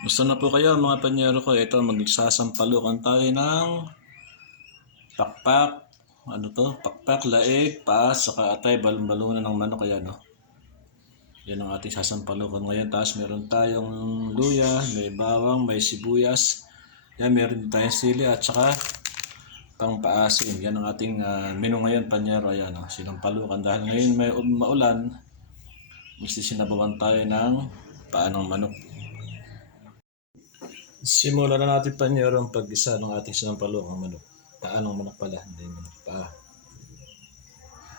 Gusto na po kayo mga panyero ko. Ito, magsasampalukan tayo ng pakpak. Ano to? Pakpak, laig, paas, saka atay, balon-balunan ng manok. Ayan, no? Yan ang ating sasampalukan ngayon. Tapos meron tayong luya, may bawang, may sibuyas. Yan, meron tayong sili at saka pang paasim. Yan ang ating menu ngayon, panyero. Ayan, no? Sinampalukan. Dahil ngayon may maulan, gusto sinabawan tayo ng paa ng manok. Simulan na natin panyero ang pag-isa ng ating sinampalukang manok. Paa ng manok pala, hindi manok. Paa.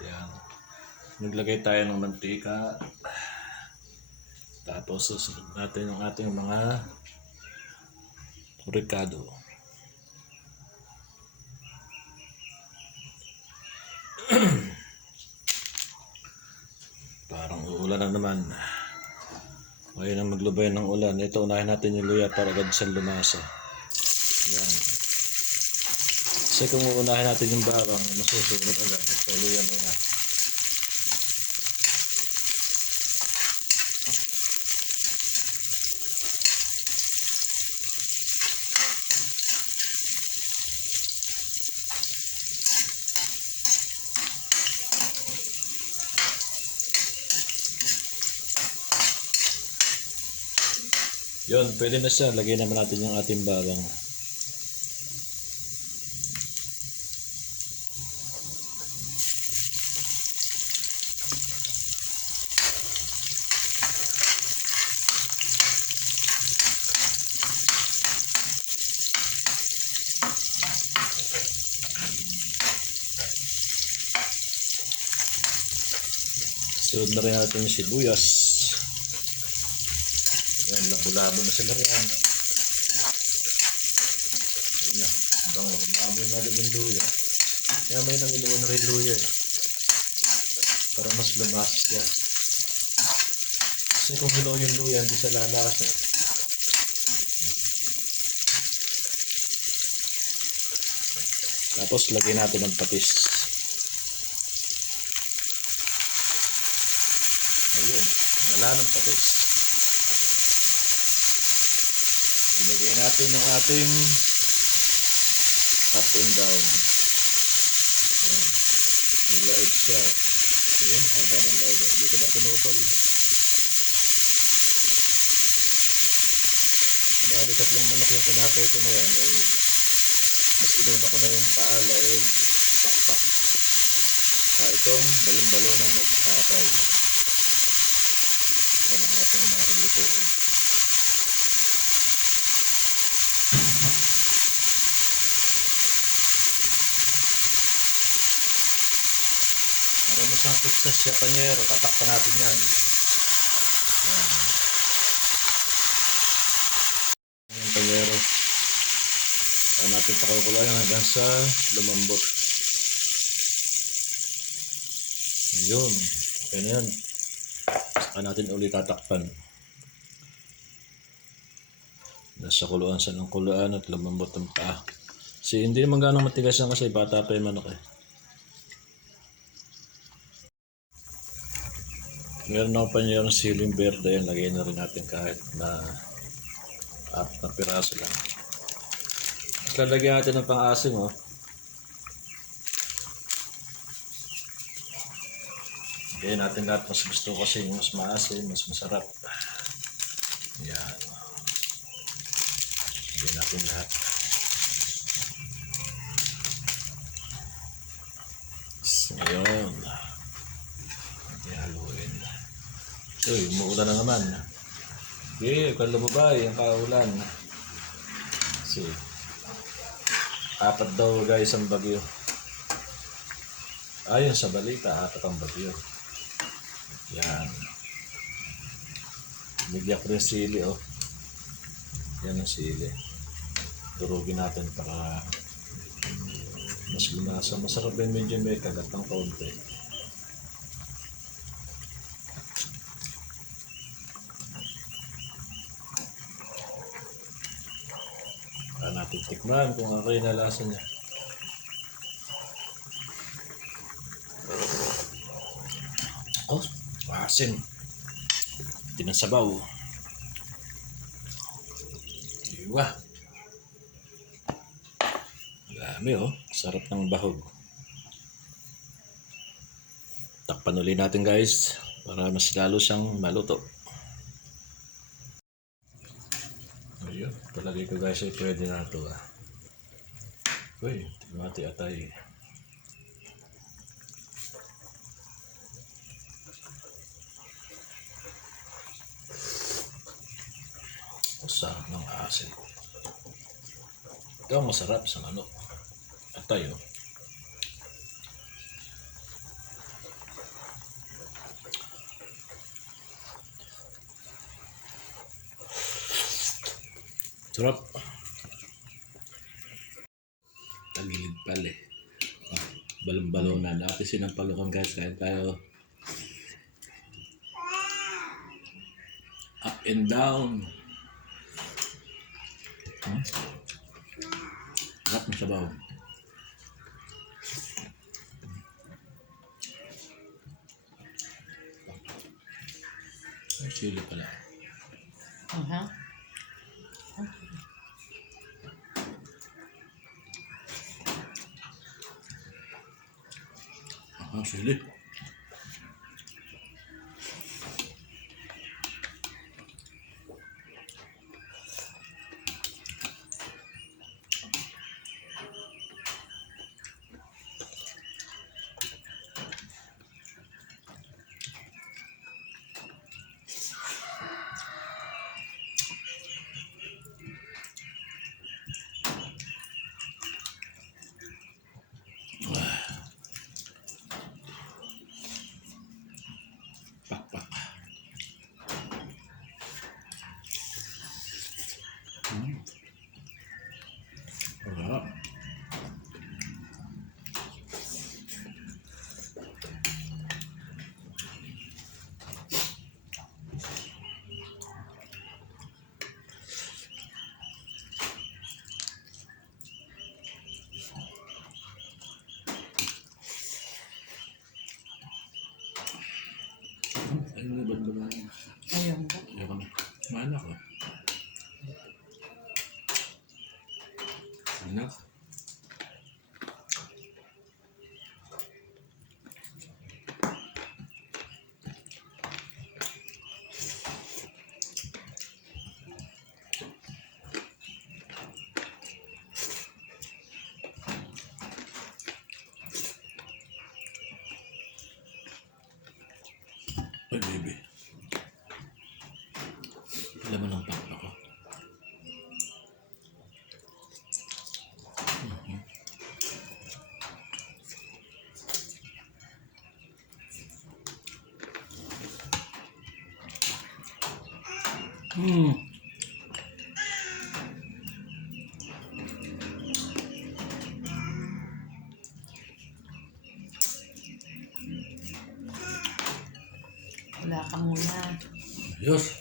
Yan. Naglagay tayo ng mantika. Tapos susunod natin ang ating mga ricado. Parang uulan na naman. Ngayon ang maglubay ng ulan. Ito, unahin natin yung luya para agad siyang lumasa. Yan. Kasi kung uunahin natin yung bawang, masusunod agad. Ito, luya muna. Yun, pwede na siya. Lagyan naman natin yung ating bawang. Sunod na rin natin yung sibuyas. Yan, labo-labo na sila rin. Yan na, bango. Maamoy na rin yung luya. Kaya may nangiluan na rin luya. Para mas lumas siya. Kasi kung hilaw yung luya, hindi siya lalasa. Tapos lagyan natin ng patis. Ayun, wala ng patis. Ilagay natin yung ating up and down. Yan. May laig siya. Ayun, haba ng laig. Hindi ko na pinutol. Bali tatlong manok yung kinapay ko na yan. Ay, mas inuna ko na yung paa, laig, pakpak. Itong balon-balonan at kakatay. Yan ang ating nakakulutuin. Para mas natuksa siya panyero, tatakpan natin yan. Yan. Yan panyero. Para natin pakukulayan hanggang sa lumambot. Yun. Okay na yan. Saka natin ulit tatakpan. Nasa kuluan sa ng kuluan at lumambot ang paa. Kasi hindi naman gano'ng matigas yan kasi bata pa yung manok eh. Meron ako pa niya yung siling berde. Yan, lagay na rin natin kahit na 4 na piraso lang. Tapos lalagyan natin ng pang-asim oh. Lagyan natin lahat. Mas gusto ko kasi mas maasim, mas masarap. Yan. Lagyan natin lahat. Ayun. Haluin. Uy, umuulan na naman. Okay, kung lumabay ang kaulan. Kasi 4 daw guys ang bagyo. Ayon sa balita, 4 ang bagyo. Yan. Bigyan ko rin sili oh. Yan ang sili. Durugin natin para mas lumasa. Masarap din, medyo may kagat ng kaunti. Para natin tikman kung okay na lasa niya. Oh, asin. Tinasabaw. Wah, dami oh. Sarap ng bahog. Takpan ulit natin guys para mas lalo siyang maluto. Ayun, palagay ko guys ay pwede na ito ah. Uy, mati atay. Sarap ng asin. Ito ang masarap sa manok. Atay oh. Sarap. Tagilid pala eh. Ah, balong-balong na. Natin sinampalukan guys. Kain tayo. Up and down. Sarap ng sabaw. Ay, sili pala. Sili. Pakpak. Sarap. Ayun na ba? Ayun ba? Ayoko na. Kumain ako. Anak. Ay, baby. Alam mo ng pakpak ko. Wala ka muna. Ayos.